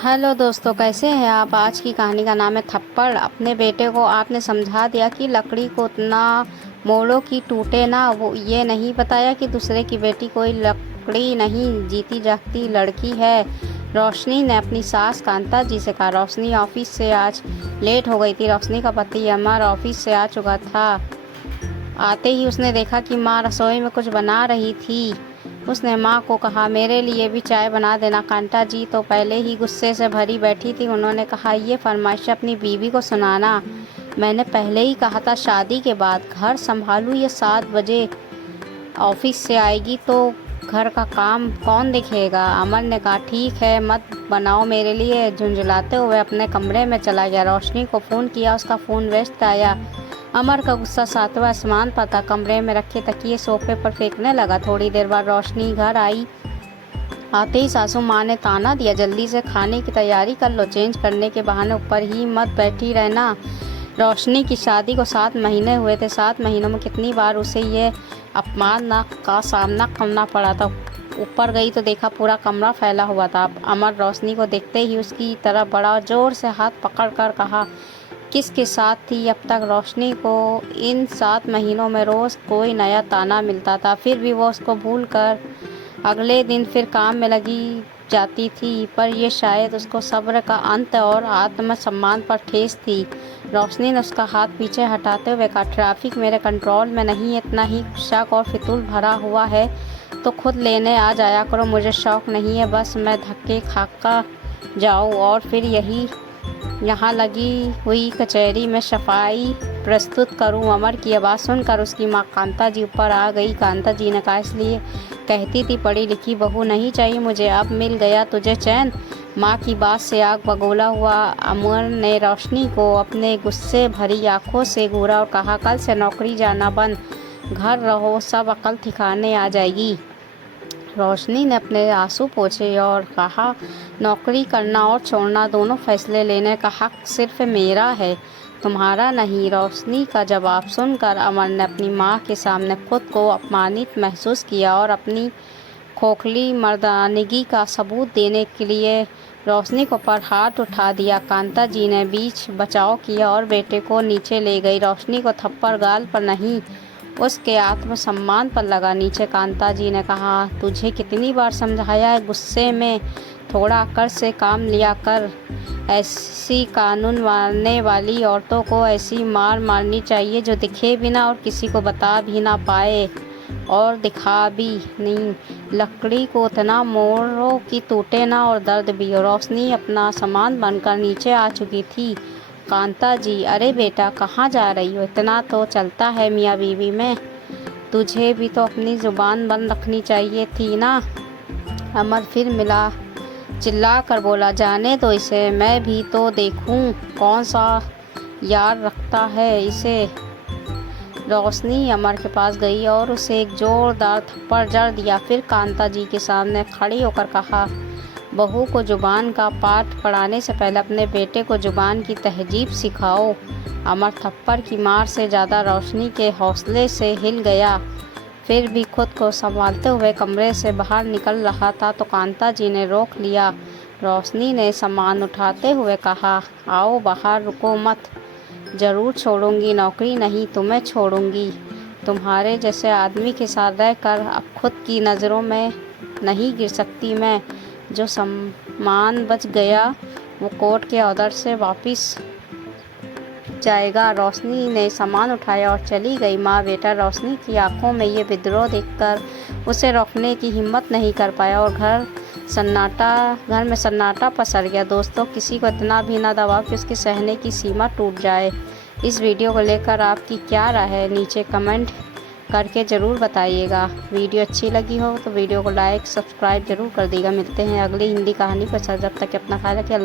Hello दोस्तों, कैसे हैं आप। आज की कहानी का नाम है थप्पड़। अपने बेटे को आपने समझा दिया कि लकड़ी को उतना मोड़ो कि टूटे ना। वो ये नहीं बताया कि दूसरे की बेटी कोई लकड़ी नहीं, जीती जागती लड़की है। रोशनी ने अपनी सास कांता जी से कहा। रोशनी ऑफिस से आज लेट हो गई थी। रोशनी का पति अमर ऑफिस से आ चुका था। आते ही उसने देखा कि माँ रसोई में कुछ बना रही थी। उसने माँ को कहा, मेरे लिए भी चाय बना देना। कांता जी तो पहले ही गुस्से से भरी बैठी थी। उन्होंने कहा, ये फरमाइश अपनी बीवी को सुनाना। मैंने पहले ही कहा था शादी के बाद घर संभालूँ। ये 7 बजे ऑफिस से आएगी तो घर का काम कौन देखेगा। अमर ने कहा, ठीक है, मत बनाओ मेरे लिए। झुंझलाते हुए अपने कमरे में चला गया। रोशनी को फ़ोन किया, उसका फ़ोन व्यस्त आया। अमर का गुस्सा 7वें आसमान पर था। कमरे में रखे तकिए सोफे पर फेंकने लगा। थोड़ी देर बाद रोशनी घर आई। आते ही सासू माँ ने ताना दिया, जल्दी से खाने की तैयारी कर लो, चेंज करने के बहाने ऊपर ही मत बैठी रहना। रोशनी की शादी को 7 महीने हुए थे। 7 महीनों में कितनी बार उसे ये अपमान का सामना करना पड़ा था। ऊपर गई तो देखा पूरा कमरा फैला हुआ था। अमर रोशनी को देखते ही उसकी तरफ बढ़ा और जोर से हाथ पकड़कर कहा, किसके साथ थी अब तक। रोशनी को इन 7 महीनों में रोज़ कोई नया ताना मिलता था, फिर भी वो उसको भूल कर अगले दिन फिर काम में लगी जाती थी। पर यह शायद उसको सब्र का अंत और आत्मसम्मान पर ठेस थी। रोशनी ने उसका हाथ पीछे हटाते हुए कहा, ट्रैफिक मेरे कंट्रोल में नहीं, इतना ही शक और फितूल भरा हुआ है तो खुद लेने आ जाया करो। मुझे शौक नहीं है, बस मैं धक्के खाकर जाऊँ और फिर यहाँ लगी हुई कचहरी में सफाई प्रस्तुत करूं। अमर की आवाज़ सुनकर उसकी माँ कांता जी ऊपर आ गई। कांता जी ने कहा, इसलिए कहती थी पढ़ी लिखी बहू नहीं चाहिए मुझे, अब मिल गया तुझे चैन। माँ की बात से आग बगोला हुआ अमर ने रोशनी को अपने गुस्से भरी आंखों से घूरा और कहा, कल से नौकरी जाना बंद, घर रहो, सब अकल ठिकाने आ जाएगी। रोशनी ने अपने आंसू पोंछे और कहा, नौकरी करना और छोड़ना दोनों फैसले लेने का हक सिर्फ मेरा है, तुम्हारा नहीं। रोशनी का जवाब सुनकर अमर ने अपनी माँ के सामने खुद को अपमानित महसूस किया और अपनी खोखली मर्दानगी का सबूत देने के लिए रोशनी को पर हाथ उठा दिया। कांता जी ने बीच बचाव किया और बेटे को नीचे ले गई। रोशनी को थप्पड़ गाल पर नहीं, उसके आत्मसम्मान पर लगा। नीचे कांता जी ने कहा, तुझे कितनी बार समझाया है, गुस्से में थोड़ा अकड़ से काम लिया कर। ऐसी कानून मारने वाली औरतों को ऐसी मार मारनी चाहिए जो दिखे भी ना और किसी को बता भी ना पाए और दिखा भी नहीं। लकड़ी को उतना मोड़ो कि टूटे ना और दर्द भी हो। रोशनी अपना सामान बनकर नीचे आ चुकी थी। कांता जी, अरे बेटा कहाँ जा रही हो, इतना तो चलता है मियाँ बीवी में, तुझे भी तो अपनी ज़ुबान बंद रखनी चाहिए थी ना। अमर फिर मिला चिल्ला कर बोला, जाने दो इसे, मैं भी तो देखूं कौन सा यार रखता है इसे। रोशनी अमर के पास गई और उसे एक जोरदार थप्पड़ जड़ दिया। फिर कांता जी के सामने खड़ी होकर कहा, बहू को जुबान का पाठ पढ़ाने से पहले अपने बेटे को जुबान की तहजीब सिखाओ। अमर थप्पड़ की मार से ज़्यादा रोशनी के हौसले से हिल गया। फिर भी खुद को संभालते हुए कमरे से बाहर निकल रहा था तो कांता जी ने रोक लिया। रोशनी ने सामान उठाते हुए कहा, आओ बाहर, रुको मत, ज़रूर छोड़ूंगी, नौकरी नहीं तुम्हें छोड़ूंगी। तुम्हारे जैसे आदमी के साथ रहकर अब खुद की नज़रों में नहीं गिर सकती मैं। जो सामान बच गया वो कोर्ट के ऑर्डर से वापस जाएगा। रोशनी ने सामान उठाया और चली गई। माँ बेटा रोशनी की आंखों में ये विद्रोह देखकर उसे रोकने की हिम्मत नहीं कर पाया और घर में सन्नाटा पसर गया। दोस्तों, किसी को इतना भी ना दबाओ कि उसकी सहने की सीमा टूट जाए। इस वीडियो को लेकर आपकी क्या राय है, नीचे कमेंट करके ज़रूर बताइएगा। वीडियो अच्छी लगी हो तो वीडियो को लाइक सब्सक्राइब जरूर कर दीजिएगा। मिलते हैं अगली हिंदी कहानी पर। जब तक अपना ख्याल रखिए।